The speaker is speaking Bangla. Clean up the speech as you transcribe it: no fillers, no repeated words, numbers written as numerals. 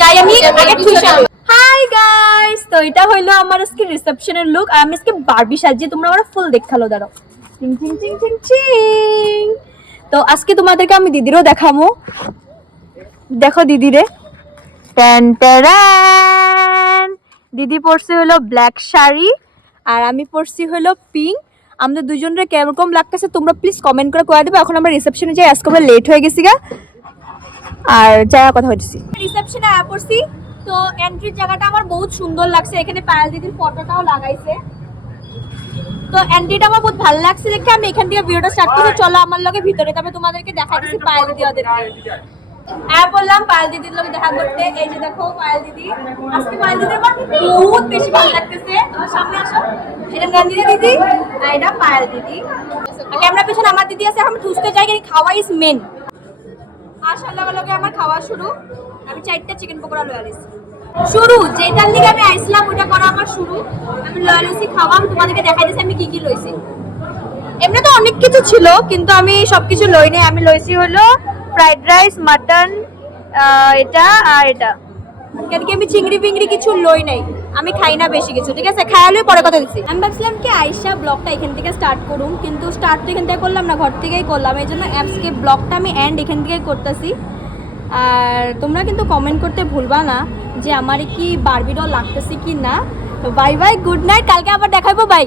যাই আমি আগে টিউশন। হাই গাইস, তো এটা হইলো আমার আজকে রিসেপশনের লুক। আর আমি আজকে বারবি সাজিয়ে, তোমরা আমার ফুল দেখালো, দাঁড়াও। চিং চিং চিং চিং চিং। তো আজকে তোমাদেরকে আমি দিদিরও দেখামু। দেখো দিদিরে, টেন টেন। দিদি পরছে হলো ব্ল্যাক শাড়ি আর আমি পরছি হলো পিঙ্ক। আমাদের দুজনের কেমন লাগতেছে তোমরা প্লিজ কমেন্ট করে কয়ে দেবে। এখন আমরা রিসেপশনে যাই, আজকে আমরা লেট হয়ে গেছি গা, আর যা কথা হইতেছি। রিসেপশনে আয়া পড়ছি, তো এন্ট্রির জায়গাটা আমার বহুত সুন্দর লাগছে। এখানে পায়েল দিদির ফটোটাও লাগাইছে, তো এন্ট্রিটা আমার বহুত ভালো লাগছে দেখে আমি এখান থেকে ভিডিওটা স্টার্ট করছি। চলো আমার লগে ভিতরে, তবে তোমাদেরকে দেখাই দিছি পায়েল দিদি ওদের। আর বললাম পায়েল দিদির লগে দেখা করতে। এই যে দেখো পায়েল দিদি, আজকে পায়েল দিদির আমার বহুত বেশি ভালো লাগতেছে। তোমার সামনে আসো, এটা রঞ্জিতা দিদি আর এটা পায়েল দিদি। ক্যামেরা পেছনে আমার দিদি আছে। এখন ঠুসতে যাই, খাওয়া ইজ মেন। মাশাআল্লাহ লগে আমার খাওয়া শুরু। আমি 4টা চিকেন পকোড়া লয়ে আইছি। শুরু যেটার লিগে আমি আইছিলাম ওটা করা আমার শুরু। আমি লয়ে লইছি খাওয়া, আমি তোমাদেরকে দেখাই দিছি আমি কি কি লইছি। এমনি তো অনেক কিছু ছিল কিন্তু আমি সবকিছু লই নাই। আমি লইছি হলো ফ্রাইড রাইস, মাটন, এটা আর এটা। কেন কি আমি চিংড়ি ফিংড়ি কিছু লই নাই, আমি খাই না বেশি কিছু। ঠিক আছে, খাইলে পরে কথা দিচ্ছি। আমি ভাবছিলাম কি আয়শা ব্লগটা এখান থেকে স্টার্ট করুম, কিন্তু স্টার্ট তো এখান থেকে করলাম না, ঘর থেকেই করলাম। এই জন্য অ্যাপসকে ব্লগটা আমি এন্ড এখান থেকেই করতেছি। আর তোমরা কিন্তু কমেন্ট করতে ভুলবা না যে আমার কি বারবি ডল লাগতেছে কি না। বাই বাই, গুড নাইট, কালকে আবার দেখাবো, বাই।